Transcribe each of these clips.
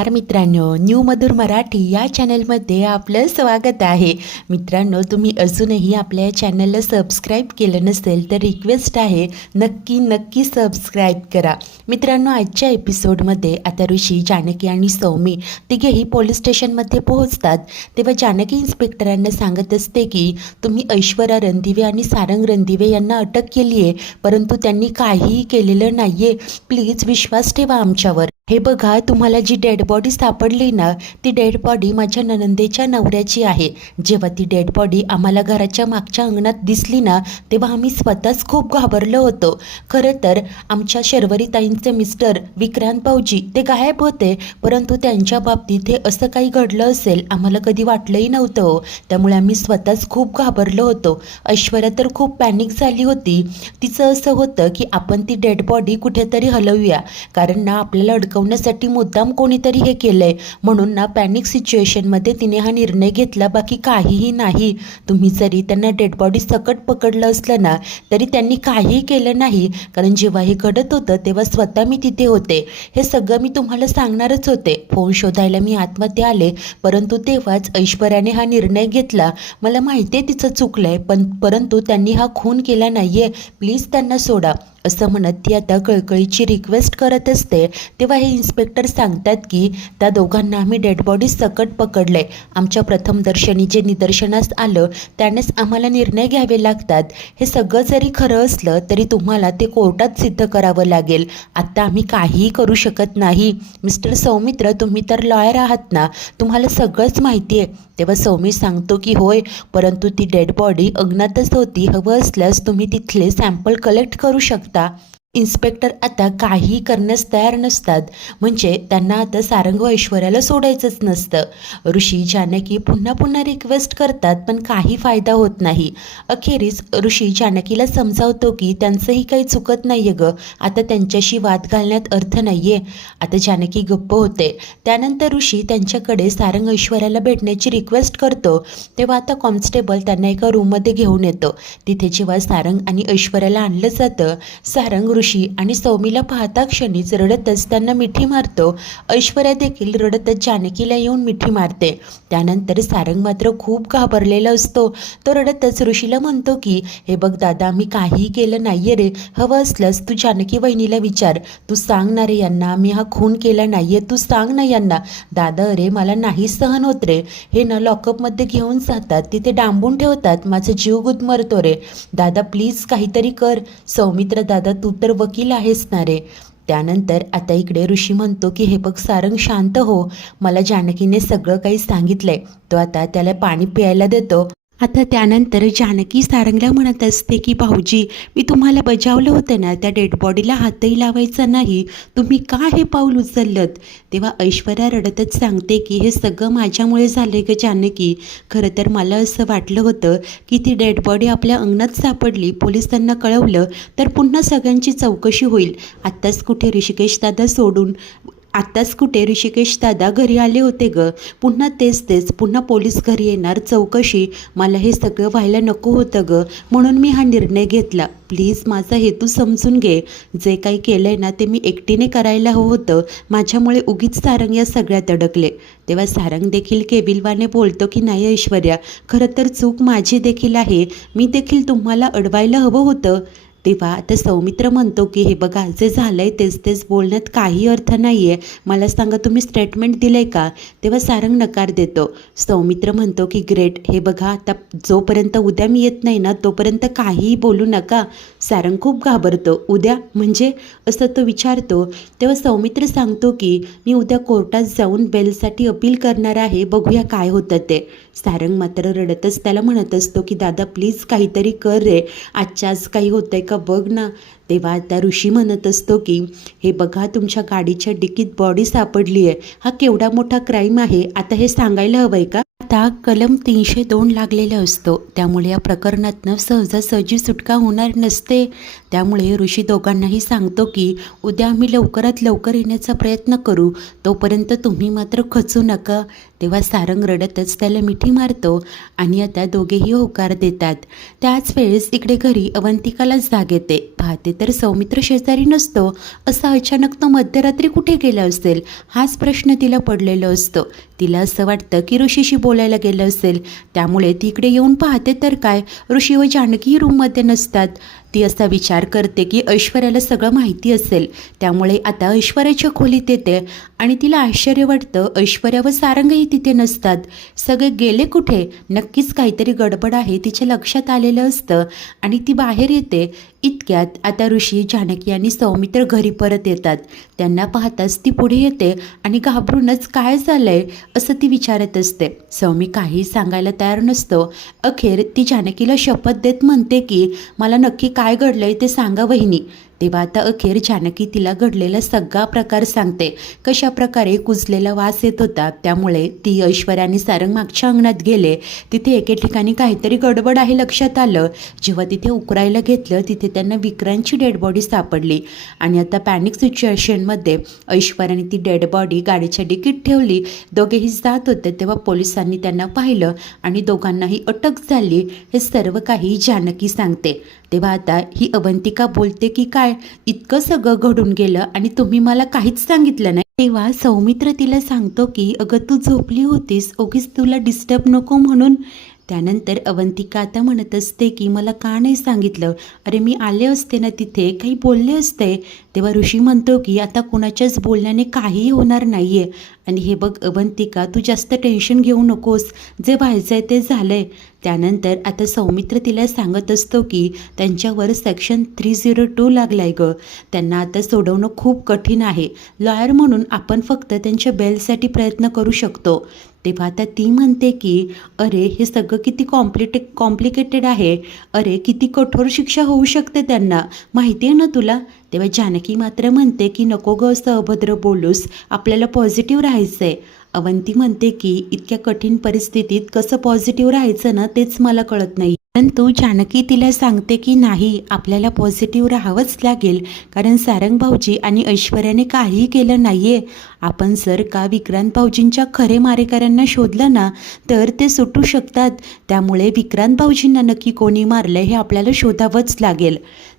मित्रांनो, न्यू मधुर मराठी या चॅनलमध्ये आपलं स्वागत आहे. मित्रांनो, तुम्ही अजूनही आपल्या चॅनलला सबस्क्राईब केलं नसेल तर रिक्वेस्ट आहे, नक्की सबस्क्राईब करा. मित्रांनो, आजच्या एपिसोडमध्ये आता ऋषी, जानकी आणि सौमी तिघेही पोलीस स्टेशनमध्ये पोहोचतात. तेव्हा जानकी इन्स्पेक्टरांना सांगत असते की तुम्ही ऐश्वर्या रणदिवे आणि सारंग रणदिवे यांना अटक केली आहे, परंतु त्यांनी काहीही केलेलं नाही आहे. प्लीज विश्वास ठेवा आमच्यावर. हे बघा, तुम्हाला जी डेड बॉडी सापडली ना, ती डेड बॉडी माझ्या ननंदेच्या नवऱ्याची आहे. जेव्हा ती डेड बॉडी आम्हाला घराच्या मागच्या अंगणात दिसली ना, तेव्हा आम्ही स्वतःच खूप घाबरलो होतो. खरं तर आमच्या शर्वरीताईंचे मिस्टर विक्रांत भाऊजी ते गायब होते, परंतु त्यांच्या बाबतीत हे असं काही घडलं असेल आम्हाला कधी वाटलंही नव्हतं हो. त्यामुळे आम्ही स्वतःच खूप घाबरलो होतो. ऐश्वर्या तर खूप पॅनिक झाली होती. तिचं असं होतं की आपण ती डेड बॉडी कुठेतरी हलवूया, कारण ना आपल्याला अडकवण्यासाठी मुद्दाम कोणीतरी हे केलंय. म्हणून ना पॅनिक सिच्युएशनमध्ये तिने हा निर्णय घेतला, बाकी काहीही नाही. तुम्ही जरी त्यांना डेड बॉडी सकट पकडलं असलं ना, तरी त्यांनी काहीही केलं नाही, कारण जेव्हा हे घडत होतं तेव्हा स्वतः मी तिथे होते. हे सगळं मी तुम्हाला सांगणारच होते. फोन शोधायला मी आतमध्ये आले, परंतु तेव्हाच ऐश्वर्याने हा निर्णय घेतला. मला माहिती आहे तिचं चुकलंय, परंतु त्यांनी हा खून केला नाहीये. प्लीज त्यांना सोडा, असं म्हणत ती आता कळकळीची रिक्वेस्ट करत असते. तेव्हा हे इन्स्पेक्टर सांगतात की त्या दोघांना आम्ही डेड बॉडी सकट पकडले. आमच्या प्रथमदर्शनी जे निदर्शनास आलं त्यानेच आम्हाला निर्णय घ्यावे लागतात. हे सगळं जरी खरं असलं तरी तुम्हाला ते कोर्टात सिद्ध करावं लागेल. आत्ता आम्ही काहीही करू शकत नाही. मिस्टर सौमित्र, तुम्ही तर लॉयर आहात ना, तुम्हाला सगळंच माहिती आहे. तेव्हा सौमी सांगतो की होय, परंतु ती डेड बॉडी अंगणातच होती. हवं असल्यास तुम्ही तिथले सॅम्पल कलेक्ट करू शकता. इन्स्पेक्टर आता काही करण्यास तयार नसतात. म्हणजे त्यांना आता सारंग व ऐश्वर्याला सोडायचंच नसतं. ऋषी, जानकी पुन्हा रिक्वेस्ट करतात, पण काही फायदा होत नाही. अखेरीस ऋषी जानकीला समजावतो की त्यांचंही काही चुकत नाही आहे गं, आता त्यांच्याशी वाद घालण्यात अर्थ नाही आहे. आता जानकी गप्प होते. त्यानंतर ऋषी त्यांच्याकडे सारंग ऐश्वर्याला भेटण्याची रिक्वेस्ट करतो. तेव्हा आता कॉन्स्टेबल त्यांना एका रूममध्ये घेऊन येतो. तिथे जेव्हा सारंग आणि ऐश्वर्याला आणलं जातं, सारंग ऋषी आणि सौमीला पाहता क्षणीच रडतच त्यांना मिठी मारतो. ऐश्वर्या देखील रडतच जानकीला येऊन मिठी मारते. त्यानंतर सारंग मात्र खूप घाबरलेला असतो. तो रडतच ऋषीला म्हणतो की हे बघ दादा, आम्ही काहीही केलं नाहीये रे. हवं असलंस तू जानकी वहिनीला विचार. तू सांग ना रे यांना, मी हा खून केला नाहीये. तू सांग ना यांना. दादा, अरे मला नाही सहन होत रे. हे ना लॉकअपमध्ये घेऊन जातात, तिथे डांबून ठेवतात, माझा जीव गुदमरतो रे. दादा प्लीज काहीतरी कर. सौमित्र दादा, तू तर वकील आहेस ना रे. त्यानंतर आता इकडे ऋषी म्हणतो की हे बघ सारंग, शांत हो. मला जानकीने सगळं काही सांगितलंय. तो आता त्याला पाणी प्यायला देतो. आता त्यानंतर जानकी सारंगला म्हणत असते की भाऊजी, मी तुम्हाला बजावलं होतं ना, त्या डेड बॉडीला हातही लावायचा नाही. तुम्ही का हे पाऊल उचललत? तेव्हा ऐश्वर्या रडतच सांगते की हे सगळं माझ्यामुळे झाले ग जानकी. खरं तर मला असं वाटलं होतं की ती डेड बॉडी आपल्या अंगणात सापडली, पोलिसांना कळवलं तर पुन्हा सगळ्यांची चौकशी होईल. आत्ताच कुठे ऋषिकेश दादा घरी आले होते ग. पुन्हा तेच पुन्हा पोलीस घरी येणार, चौकशी. मला हे सगळं व्हायला नको होतं ग, म्हणून मी हा निर्णय घेतला. प्लीज माझा हेतू समजून घे. जे काही केलं आहे ना, ते मी एकटीने करायला हवं होतं. माझ्यामुळे उगीच सारंग या सगळ्यात अडकले. तेव्हा सारंग देखील केविलवाने बोलतो की नाही ऐश्वर्या, खरं तर चूक माझी देखील आहे. मी देखील तुम्हाला अडवायला हवं होतं. तेव्हा आता सौमित्र म्हणतो की हे बघा, जे झालंय तेच बोलण्यात काही अर्थ नाही आहे. मला सांगा, तुम्ही स्टेटमेंट दिलं आहे का? तेव्हा सारंग नकार देतो. सौमित्र म्हणतो की ग्रेट. हे बघा, आता जोपर्यंत उद्या मी येत नाही ना, तोपर्यंत काहीही बोलू नका. सारंग खूप घाबरतो. उद्या म्हणजे असं तो विचारतो. तेव्हा सौमित्र सांगतो की मी उद्या कोर्टात जाऊन बेलसाठी अपील करणार आहे, बघूया काय होतं ते. सारंग मात्र रडतच त्याला म्हणत असतो की दादा प्लीज काहीतरी कर रे, आजच्या आज काही होतंय का बघ ना. तेव्हा आता ऋषी म्हणत असतो की हे बघा, तुमच्या गाडीच्या डिकीत बॉडी सापडली आहे. हा केवढा मोठा क्राईम आहे, आता हे सांगायला हवं आहे का? आता कलम 302 लागलेला असतो, त्यामुळे या प्रकरणातनं सहजासहजी सुटका होणार नसते. त्यामुळे ऋषी दोघांनाही सांगतो की उद्या आम्ही लवकरात लवकर येण्याचा प्रयत्न करू, तोपर्यंत तुम्ही मात्र खचू नका. तेव्हा सारंग रडतच त्याला मिठी मारतो आणि आता दोघेही होकार देतात. त्याच वेळेस इकडे घरी अवंतिकाला जाग येते. पाहते तर सौमित्र शेजारी नसतो. असा अचानक तो मध्यरात्री कुठे गेला असेल हाच प्रश्न तिला पडलेला असतो. तिला असं वाटतं की ऋषीशी बोलायला गेलं असेल. त्यामुळे ती इकडे येऊन पाहते तर काय, ऋषी व जानकी रूममध्ये नसतात. ती असा विचार करते की ऐश्वर्याला सगळं माहिती असेल, त्यामुळे आता ऐश्वर्याच्या खोलीत येते आणि तिला आश्चर्य वाटतं ऐश्वर्या व सारंगही तिथे नसतात. सगळे गेले कुठे? नक्कीच काहीतरी गडबड आहे तिच्या लक्षात आलेलं असतं आणि ती बाहेर येते. इतक्यात आता ऋषी, जानकी आणि सौमित्र घरी परत येतात. त्यांना पाहताच ती पुढे येते आणि घाबरूनच काय झालंय असं ती विचारत असते. सौमी काही सांगायला तयार नसतो. अखेर ती जानकीला शपथ देत म्हणते की मला नक्की काय घडलंय ते सांगा वहिनी. तेव्हा आता अखेर जानकी तिला घडलेला सगळा प्रकार सांगते. कशा प्रकारे कुजलेला वास येत होता, त्यामुळे ती ऐश्वर्या आणि सारंग मागच्या अंगणात गेले. तिथे एके ठिकाणी काहीतरी गडबड आहे लक्षात आलं. जेव्हा तिथे उकरायला घेतलं तिथे त्यांना विक्रांतची डेड बॉडी सापडली आणि आता पॅनिक सिच्युएशनमध्ये ऐश्वर्याने ती डेड बॉडी गाडीच्या डिकीत ठेवली. दोघेही जात होते तेव्हा पोलिसांनी त्यांना पाहिलं आणि दोघांनाही अटक झाली. हे सर्व काही जानकी सांगते. तेव्हा आता ही अवंतिका बोलते की काय इतकं सगळं घडून गेलं आणि तुम्ही मला काहीच सांगितलं नाही. तेव्हा सौमित्र तिला सांगतो की अगं तू झोपली होतीस, उगीच तुला डिस्टर्ब नको म्हणून. त्यानंतर अवंतिका आता म्हणत असते की मला का नाही सांगितलं, अरे मी आले असते ना तिथे, काही बोलले असते. तेव्हा ऋषी म्हणतो की आता कुणाच्याच बोलण्याने काहीही होणार नाही आहे आणि हे बघ अवंतिका, तू जास्त टेन्शन घेऊ नकोस, जे व्हायचं आहे ते झालं आहे. त्यानंतर आता सौमित्र तिला सांगत असतो की त्यांच्यावर सेक्शन 302 लागलं आहे गं, त्यांना आता सोडवणं खूप कठीण आहे. लॉयर म्हणून आपण फक्त त्यांच्या बेलसाठी प्रयत्न करू शकतो. तेव्हा आता ती म्हणते की अरे हे सगळं किती कॉम्प्लिकेटेड आहे, अरे किती कठोर शिक्षा होऊ शकते त्यांना, माहिती आहे ना तुला. तेव्हा जानकी मात्र म्हणते की नको गं असं अभद्र बोलूस, आपल्याला पॉझिटिव्ह राहायचं आहे. अवंती म्हणते की इतक्या कठीण परिस्थितीत कसं पॉझिटिव्ह राहायचं ना तेच मला कळत नाही. परंतु जानकी तिला सांगते की नाही, आपल्याला पॉझिटिव्ह राहावंच लागेल, कारण सारंग भाऊजी आणि ऐश्वर्याने काहीही केलं नाही आहे. आपण जर का विक्रांत भाऊजींच्या खरे मारेकऱ्यांना शोधलं ना तर ते सुटू शकतात. त्यामुळे विक्रांत भाऊजींना नक्की कोणी मारलं हे आपल्याला शोधावंच लागेल.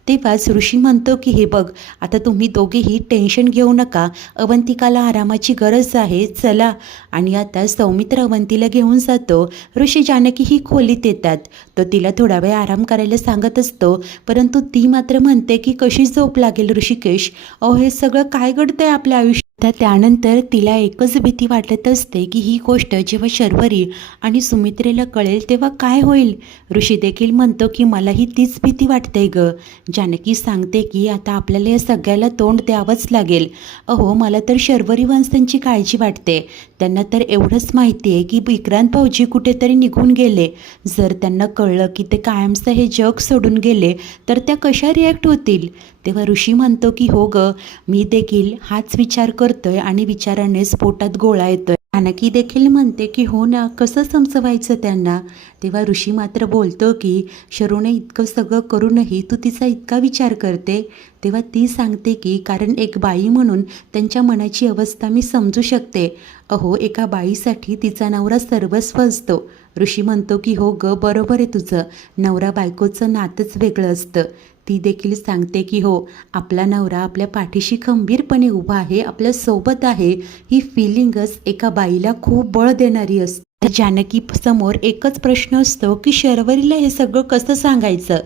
तेव्हाच ऋषी म्हणतो की हे बघ, आता तुम्ही दोघेही टेन्शन घेऊ नका, अवंतिकाला आरामाची गरज आहे, चला. आणि आता सौमित्र अवंतीला घेऊन जातो. ऋषी जानकी ही खोलीत येतात. तो तिला थोडा वेळ आराम करायला सांगत असतो, परंतु ती मात्र म्हणते की कशी झोप लागेल ऋषिकेश, अहो हे सगळं काय घडतंय आपल्या आयुष्यात. त्यानंतर तिला एकच भीती वाटत असते की ही गोष्ट जेव्हा शर्वरी आणि सुमित्रेला कळेल तेव्हा काय होईल. ऋषी देखील म्हणतो की मलाही तीच भीती वाटते ग. जानकी सांगते की आता आपल्याला या सगळ्याला तोंड द्यावंच लागेल. अहो मला तर शर्वरी वंशांची काळजी वाटते. त्यांना तर एवढंच माहिती आहे की विक्रांत भाऊजी कुठेतरी निघून गेले. जर त्यांना कळलं की ते कायमचं हे जग सोडून गेले तर त्या कशा रिॲक्ट होतील. तेव्हा ऋषी म्हणतो की हो ग, मी देखील हाच विचार करतोय आणि विचारानेच पोटात गोळा येतोय. जानकी देखील म्हणते की हो ना, कसं समजवायचं त्यांना. तेव्हा ऋषी मात्र बोलतो की शरूने इतकं सगळं करूनही तू तिचा इतका विचार करते. तेव्हा ती सांगते की कारण एक बाई म्हणून त्यांच्या मनाची अवस्था मी समजू शकते. अहो एका बाईसाठी तिचा नवरा सर्वस्व असतो. ऋषी म्हणतो की हो ग, बरोबर आहे तुझं, नवरा बायकोचं नातंच वेगळं असतं. ती देखील सांगते की हो, आपला नवरा आपल्या पाठीशी खंबीरपणे उभा आहे, आपल्या सोबत आहे, ही फिलिंगच एका बाईला खूप बळ देणारी असते. जानकी समोर एकच प्रश्न असतो की शर्वरीला हे सगळं कसं सांगायचं.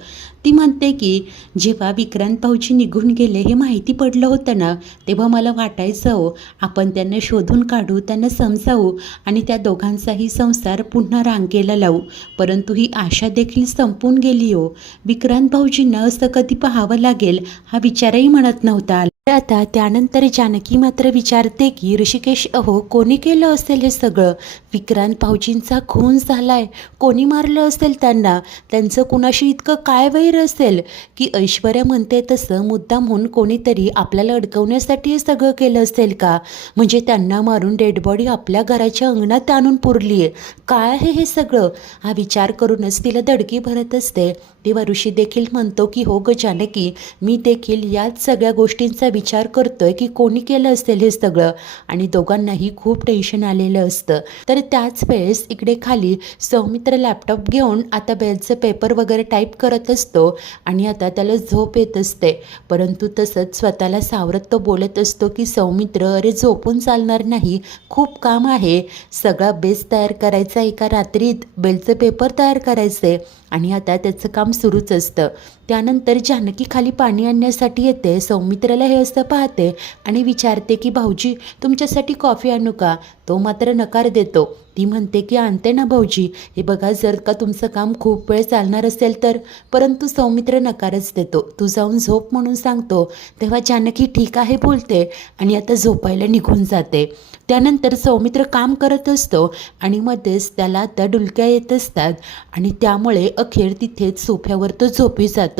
ती म्हणते की जेव्हा विक्रांत भाऊजी निघून गेले हे माहिती पडलं होतं ना, तेव्हा मला वाटायचं हो आपण त्यांना शोधून काढू, त्यांना समजावू आणि त्या दोघांचाही संसार पुन्हा रांगेला लावू. परंतु ही आशा देखील संपून गेली हो. विक्रांत भाऊजींना असं कधी पाहावं लागेल हा विचारही म्हणत नव्हता. आता त्यानंतर जानकी मात्र विचारते की ऋषिकेश, अहो कोणी केलं असेल हे सगळं. विक्रांत भाऊजींचा खून झालाय, कोणी मारलं असेल त्यांना, त्यांचं कुणाशी इतकं काय वैर असेल की ऐश्वर्या म्हणते तसं मुद्दामहून कोणीतरी आपल्याला अडकवण्यासाठी हे सगळं केलं असेल का. म्हणजे त्यांना मारून डेड बॉडी आपल्या घराच्या अंगणात आणून पुरली आहे. काय आहे हे सगळं, हा विचार करूनच तिला धडकी भरत असते. तेव्हा ऋषी देखील म्हणतो की हो ग जानकी, मी देखील याच सगळ्या गोष्टींचा विचार करतोय की कोणी केलं असेल हे सगळं. आणि दोघांनाही खूप टेन्शन आलेलं असतं. तर त्याच वेळेस इकडे खाली सौमित्र लॅपटॉप घेऊन आता बेलचं पेपर वगैरे टाईप करत असतो आणि आता त्याला झोप येत असते. परंतु तसंच स्वतःला सावरत तो बोलत असतो की सौमित्र, अरे झोपून चालणार नाही, खूप काम आहे. सगळा बेस तयार करायचा एका रात्रीत, बेलचं पेपर तयार करायचे आणि आता त्याचं काम सुरूच असतं. त्यानंतर जानकी खाली पाणी आणण्यासाठी येते. सौमित्राला हे असं पाहते आणि विचारते की भाऊजी, तुमच्यासाठी कॉफी आणू का? तो मात्र नकार देतो. ती म्हणते की आणते ना भाऊजी, हे बघा जर का तुमचं काम खूप वेळ चालणार असेल तर. परंतु सौमित्र नकारच देतो. तू जाऊन झोप म्हणून सांगतो. तेव्हा जानकी ठीक आहे बोलते आणि आता झोपायला निघून जाते. त्यानंतर सौमित्र काम करत असतो आणि मध्येच त्याला त्या डुलक्या येत असतात आणि त्यामुळे अखेर तिथेच सोफ्यावर तो झोपी जातो.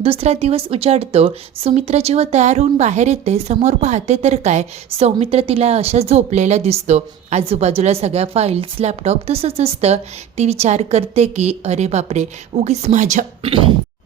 दुसरा दिवस उजाडतो. सुमित्रा जेव्हा तयार होऊन बाहेर येते, समोर पाहते तर काय, सौमित्र तिला अशा झोपलेला दिसतो. आजूबाजूला सगळ्या फाईल्स, लॅपटॉप तसंच असतं. ती विचार करते की अरे बापरे, उगीच माझ्या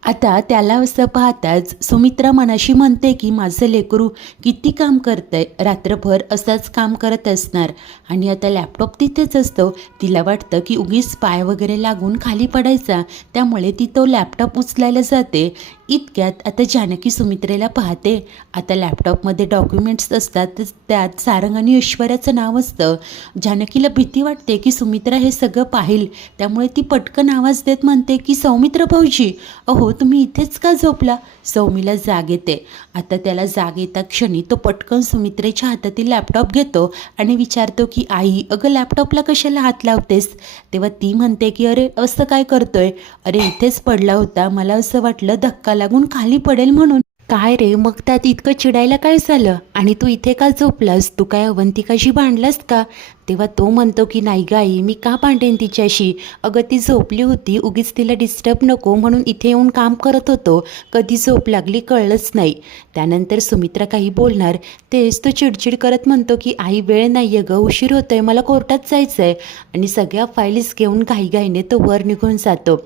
आता त्याला असं पाहताच सुमित्रा मनाशी म्हणते की माझं लेकरू किती काम करतंय, रात्रभर असंच काम करत असणार आणि आता लॅपटॉप तिथेच असतो. तिला वाटतं की उगीच पाय वगैरे लागून खाली पडायचा, त्यामुळे ती तो लॅपटॉप उचलायला जाते. इतक्यात आता जानकी सुमित्रेला पाहते. आता लॅपटॉपमध्ये डॉक्युमेंट्स असतात, त्यात सारंग आणि ऐश्वर्याचं नाव असतं. जानकीला भीती वाटते की सुमित्रा हे सगळं पाहिल, त्यामुळे ती पटकन आवाज देत म्हणते की सौमित्र भाऊजी, अहो तुम्ही इथेच का झोपला? सौमीला जाग येते. आता त्याला जाग येता क्षणी तो पटकन सुमित्रेच्या हातातील लॅपटॉप घेतो आणि विचारतो की आई, अगं लॅपटॉपला कशाला हात लावतेस? तेव्हा ती म्हणते की अरे असं काय करतोय? अरे इथेच पडला होता, मला असं वाटलं धक्का लागून खाली पडेल म्हणून. काय रे, मग त्यात इतकं चिडायला काय झालं? आणि तू इथे का झोपलास? तू काय अवंतिकाशी भांडलास का? तेव्हा तो म्हणतो की नाही गाई, मी का भांडेन तिच्याशी? अगं ती झोपली होती, उगीच तिला डिस्टर्ब नको म्हणून इथे येऊन काम करत होतो. कधी झोप लागली कळलंच नाही. त्यानंतर सुमित्रा काही बोलणार तेच तो चिडचिड करत म्हणतो की आई वेळ नाही आहे गं, उशीर होतोय, मला कोर्टात जायचं आहे. आणि सगळ्या फाईल्स घेऊन घाईघाईने तो वर निघून जातो.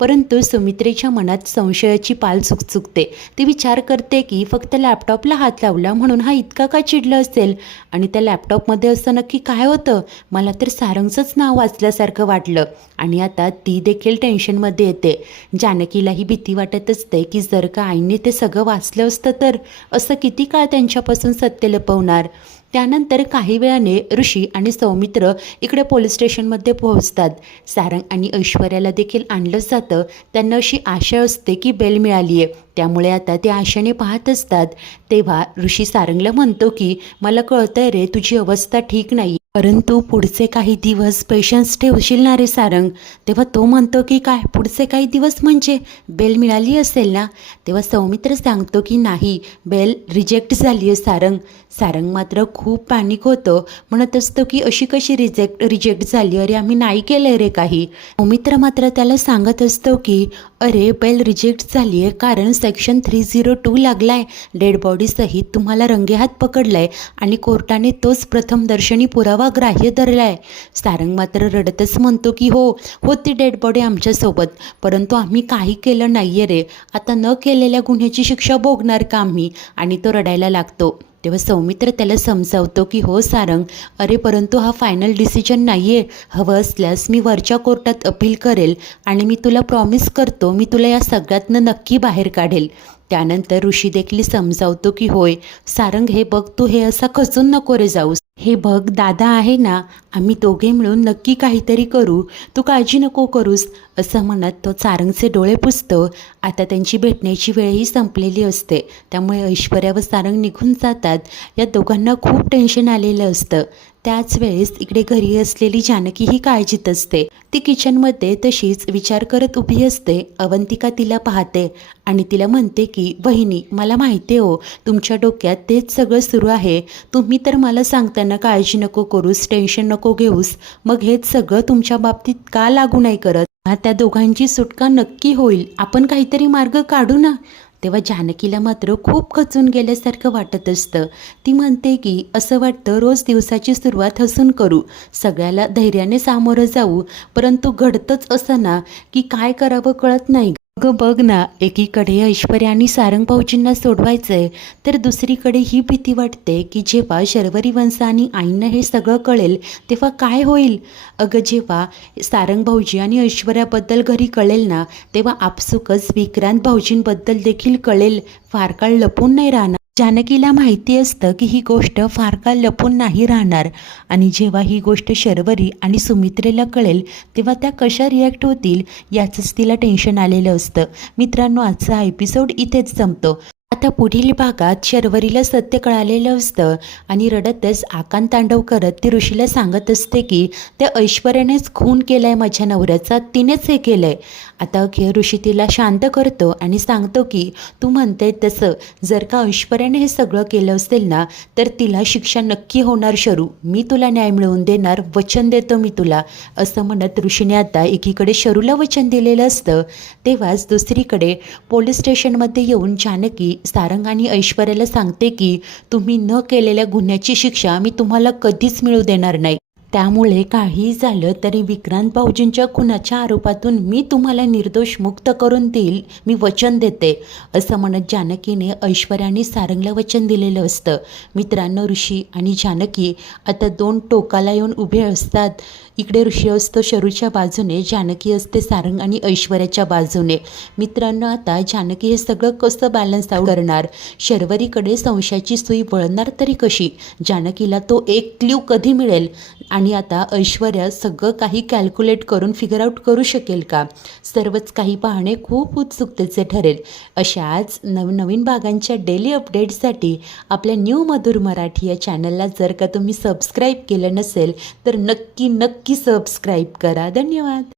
परंतु सुमित्रेच्या मनात संशयाची पाल चुकचुकते. ती विचार करते की फक्त लॅपटॉपला हात लावला म्हणून हा इतका का चिडला असेल आणि त्या लॅपटॉपमध्ये असं नक्की काय होतं? मला तर सारंगचंच नाव वाचल्यासारखं वाटलं. आणि आता ती देखील टेन्शनमध्ये येते. जानकीलाही भीती वाटत असते की जर का आईने ते सगळं वाचलं असतं तर असं किती काळ त्यांच्यापासून सत्य लपवणार. त्यानंतर काही वेळाने ऋषी आणि सौमित्र इकडे पोलीस स्टेशनमध्ये पोहोचतात. सारंग आणि ऐश्वर्याला देखील आणलं जातं. त्यांना अशी आशा असते की बेल मिळाली आहे, त्यामुळे आता ते आशेने पाहत असतात. तेव्हा ऋषी सारंगला म्हणतो की मला कळतंय रे, तुझी अवस्था ठीक नाही, परंतु पुढचे काही दिवस पेशन्स ठेवशील ना रे सारंग? तेव्हा तो म्हणतो की काय पुढचे काही दिवस म्हणजे बेल मिळाली असेल ना? तेव्हा सौमित्र सांगतो की नाही, बेल रिजेक्ट झाली आहे सारंग. सारंग मात्र खूप पॅनिक होतं, म्हणत असतो की अशी कशी रिजेक्ट झाली? अरे आम्ही नाही केलं रे काही. सौमित्र मात्र त्याला सांगत असतो की अरे बेल रिजेक्ट झाली आहे कारण सेक्शन 302 लागलाय, डेड बॉडीसहित तुम्हाला रंगेहात पकडलाय आणि कोर्टाने तोच प्रथमदर्शनी पुरावा ग्राह्य धरलाय. सारंग मात्र रडतच म्हणतो की हो होती डेड बॉडी आमच्यासोबत, परंतु आम्ही काही केलं नाहीये रे, आता न केलेल्या गुन्ह्याची शिक्षा भोगणार का आम्ही? आणि तो रडायला लागतो. तेव्हा सौमित्र त्याला समजावतो की हो सारंग, अरे परंतु हा फायनल डिसिजन नाही आहे, हवं असल्यास मी वरच्या कोर्टात अपील करेल आणि मी तुला प्रॉमिस करतो मी तुला या सगळ्यातनं नक्की बाहेर काढेल. त्यानंतर ऋषी देखील समजावतो की होय सारंग, हे बघ तू हे असा खचून नको रे जाऊस, हे बघ दादा आहे ना, आम्ही दोघे मिळून नक्की काहीतरी करू, तू काळजी नको करूस. असं म्हणत तो सारंगचे डोळे पुसतो. आता त्यांची भेटण्याची वेळही संपलेली असते, त्यामुळे ऐश्वर्या व सारंग निघून जातात. या दोघांना खूप टेन्शन आलेलं असतं. त्याच वेळेस इकडे घरी असलेली जानकी ही काळजीत असते. ती किचनमध्ये तशीच विचार करत उभी असते. अवंतिका तिला पाहते आणि तिला म्हणते की वहिनी, मला माहिती आहे हो तुमच्या डोक्यात तेच सगळं सुरू आहे, तुम्ही तर मला सांगताना काळजी नको करूस, टेन्शन नको घेऊस, मग हेच सगळं तुमच्या बाबतीत का लागू नाही करत? त्या दोघांची सुटका नक्की होईल, आपण काहीतरी मार्ग काढू ना. तेव्हा जानकीला मात्र खूप खचून गेल्यासारखं वाटत असतं. ती म्हणते की असं वाटतं रोज दिवसाची सुरुवात हसून करू, सगळ्याला धैर्याने सामोरं जाऊ, परंतु घडतंच असं ना की काय करावं कळत नाही. अगं बघ ना, एकीकडे ऐश्वर्या आणि सारंग भाऊजींना सोडवायचंय, तर दुसरीकडे ही भीती वाटते की जेव्हा शर्वरी वंश आणि आईंना हे सगळं कळेल तेव्हा काय होईल. अगं जेव्हा सारंग भाऊजी आणि ऐश्वर्याबद्दल घरी कळेल ना, तेव्हा आपसुकच विक्रांत भाऊजींबद्दल देखील कळेल. फार काळ लपून नाही राहणार. जानकीला माहिती असतं की ही गोष्ट फार काळ लपून नाही राहणार, आणि जेव्हा ही गोष्ट शर्वरी आणि सुमित्रेला कळेल तेव्हा त्या कशा रिॲक्ट होतील याचंच तिला टेन्शन आलेलं असतं. मित्रांनो, आजचा एपिसोड इथेच संपतो. आता पुढील भागात शर्वरीला सत्य कळालेलं असतं आणि रडतच आकांत तांडव करत ती ऋषीला सांगत असते की त्या ऐश्वर्यानेच खून केलाय माझ्या नवऱ्याचा, तिनेच हे केलंय. आता अखेर ऋषी तिला शांत करतो आणि सांगतो की तू म्हणते तसं जर का ऐश्वर्याने हे सगळं केलं असेल ना, तर तिला शिक्षा नक्की होणार शरू. मी तुला न्याय मिळवून देणार, वचन देतो मी तुला. असं म्हणत ऋषीने आता एकीकडे शरूला वचन दिलेलं असतं, तेव्हाच दुसरीकडे पोलीस स्टेशनमध्ये येऊन जानकी सारंग आणि ऐश्वर्याला सांगते की तुम्ही न केलेल्या गुन्ह्याची शिक्षा मी तुम्हाला कधीच मिळू देणार नाही. त्यामुळे काहीही झालं तरी विक्रांत भाऊजींच्या खुनाच्या आरोपातून मी तुम्हाला निर्दोष मुक्त करून देईल, मी वचन देते. असं म्हणत जानकीने ऐश्वर्या आणि सारंगला वचन दिलेलं असतं. मित्रांनो, ऋषी आणि जानकी आता दोन टोकाला येऊन उभे असतात. इकडे ऋषी असतो शरूच्या बाजूने, जानकी असते सारंग आणि ऐश्वर्याच्या बाजूने. मित्रांनो, आता जानकी हे सगळं कसं बॅलन्स आउट करणार? शर्वरीकडे संशयाची सुई वळणार तरी कशी? जानकीला तो एक क्ल्यू कधी मिळेल? आणि आता ऐश्वर्या सगळं काही कॅल्क्युलेट करून फिगर आउट करू शकेल का? सर्वच काही पाहणे खूप उत्सुकतेचे ठरेल. अशाच नवनवीन भागांच्या डेली अपडेट्ससाठी आपल्या न्यू मधुर मराठी या चॅनलला जर का तुम्ही सबस्क्राईब केलं नसेल तर नक्की सबस्क्राईब करा. धन्यवाद.